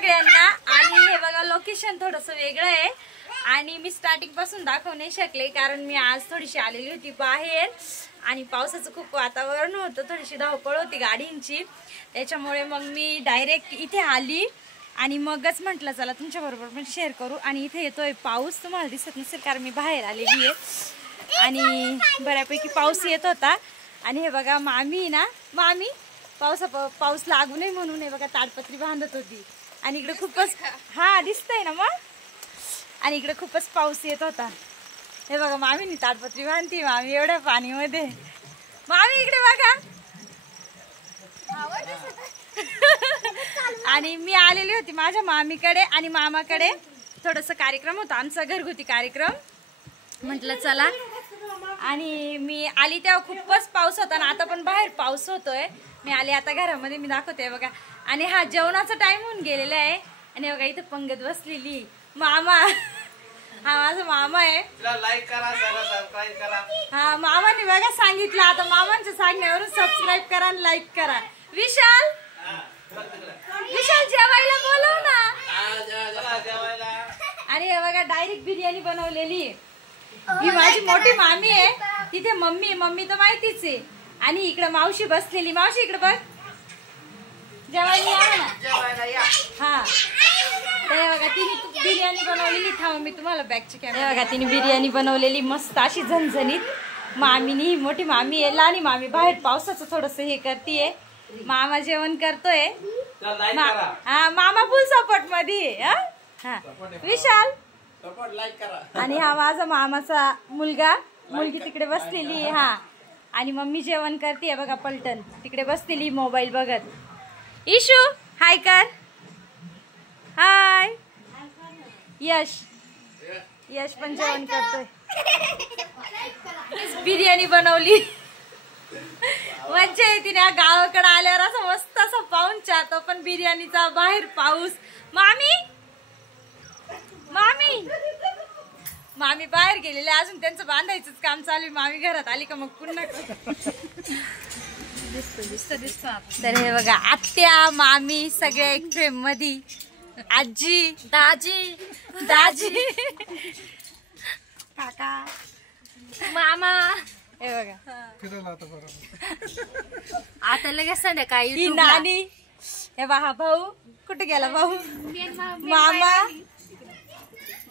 सगळ्यांना। आणि हे बघा लोकेशन थोडंसं वेगळं आहे आणि मी स्टार्टिंग पासून दाखवू नाही शकले कारण मी आज थोडीशी आलेली होती बाहेर आणि पावसाचं खूप वातावरण होतं, थोडीशी धावपळ होती गाडींची, त्याच्यामुळे मग मी डायरेक्ट इथे आली आणि मगच म्हटलं चला तुमच्याबरोबर पण शेअर करू। आणि इथे येतोय पाऊस, तुम्हाला दिसत नसेल कारण मी बाहेर आलेली आहे आणि बऱ्यापैकी पाऊस येत होता। आणि हे बघा मामी ना, मामी पाऊस लागू नये म्हणून हे बघा ताडपत्री बांधत होती आणि इकडे खूपच हा दिसतंय ना मग, आणि इकडे खूपच पाऊस येत होता। हे बघा मामीनी ताडपत्री बांधती, मामी एवढ्या पाणीमध्ये, मामी इकडे बघा। आणि मी आलेली होती माझ्या मामीकडे आणि मामाकडे, थोडस कार्यक्रम होता आमचा घरगुती कार्यक्रम, म्हटलं चला। आणि मी आली तेव्हा खूपच पाऊस होता आणि आता पण बाहेर पाऊस होतोय। मी आले आता घरामध्ये, मी दाखवते बघा। आणि हा जेवणाचा टाइम होऊन गेलेला आहे आणि बघा इथे पंगत बसलेली मामा, हा माझा मामा आहे, लाईक करा, सबस्क्राइब करा। हा मामाने बघा सांगितलं, आता मामांच्या सांगण्यावरून सबस्क्राइब करा आणि लाईक करा। विशाल विशाल जेवायला बोलव ना। आणि हे बघा डायरेक्ट बिर्याणी बनवलेली, ही माझी मोठी मामी आहे, तिथे मम्मी तर माहितीच आहे, आणि इकडे मावशी बसलेली, मावशी इकडे बघ, जेवायला या ना। हा ते बघा तिने बिर्याणी बनवलेली, थांबा मी तुम्हाला बॅगची कॅमेरा, बघा तिने बिर्याणी बनवलेली मस्त अशी झणझणीत। मामीनी, ही मोठी मामी आहे, लहानी मामी बाहेर पावसाचं थोडस हे करतीये, मामा जेवण करतोय। हा मामा फुल सपोर्ट मध्ये। हा विशाल लाईक करा। आणि हा माझा मामाचा मुलगा, मुलगी तिकडे बसलेली, हा आणि मम्मी जेवण करते बघा पलटन, तिकडे बसलेली मोबाईल बघत। इशू हाय कर, हाय। यश पण जेवण करतोय, बिर्याणी बनवली, मज्जा येते ना गावाकडे आल्यावर असं मस्त असं पाहुणचार, तो पण बिर्याणीचा, बाहेर पाऊस। मामी बाहेर गेलेले, अजून त्यांचं बांधायचंच काम चालू आहे, मामी घरात आली का मग पुन्हा दिसतो। तर हे बघा आत्या मामी सगळे एक फ्रेम मध्ये, आजी दाजी काका मामा, हे बघा आता लगेच संध्याकाळी ही नानी, हे बघा भाऊ कुठे गेला, भाऊ मामा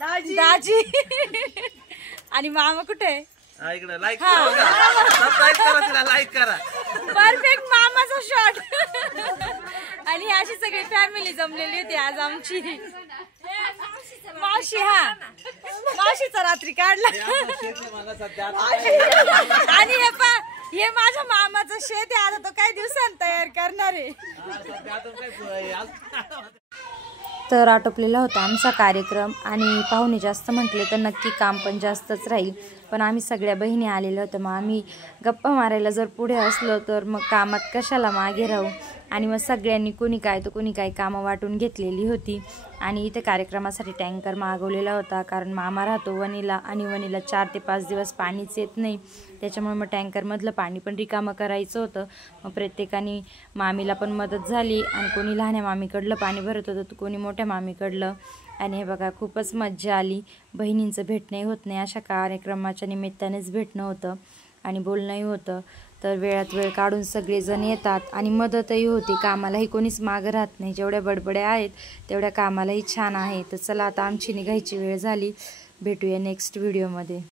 दाजी आणि मामा कुठे, लाईक करा, सबस्क्राइब करा, तिला लाईक करा। परफेक्ट मामाचा शॉट। आणि अशी सगळी फॅमिली जमलेली होती आज आमची। मावशी, हा मावशीचा रात्री काढला। आणि हे माझ्या मामाचं शेत आहे, आता तो काही दिवसांनी तयार करणार आहे। तर आटोपलेला होता आमचा कार्यक्रम आणि पाहुणे जास्त म्हटले तर नक्की काम पण जास्तच राहील, पण आम्ही सगळ्या बहिणी आलेल्या होत्या, मग आम्ही गप्पा मारायला जर पुढे असलो तर मग कामात कशाला मागे राहू। आणि मग सगळ्यांनी कोणी काय कामं वाटून घेतलेली होती। आणि इथे कार्यक्रमासाठी टँकर मागवलेला होता, कारण मामा राहतो वणीला आणि वणीला 4 ते 5 दिवस पाणीच येत नाही, त्याच्यामुळे मग टँकरमधलं पाणी पण रिकामं करायचं होतं। मग प्रत्येकाने मामीला पण मदत झाली आणि कोणी लहान्या मामीकडलं पाणी भरत होतं तर कोणी मोठ्या मामीकडलं। आणि हे बघा खूपच मज्जा आली, बहिणींचं भेटणंही होत नाही, अशा कार्यक्रमाच्या निमित्तानेच भेटणं होतं आणि बोलणंही होतं। तर वेळात वेळ काढून सगळेजण येतात आणि मदतही होते, कामालाही कोणीच मागं राहत नाही, जेवढ्या बडबड्या आहेत तेवढ्या कामालाही छान आहे। तर चला आता आमची निघायची वेळ झाली, भेटूया नेक्स्ट व्हिडिओमध्ये।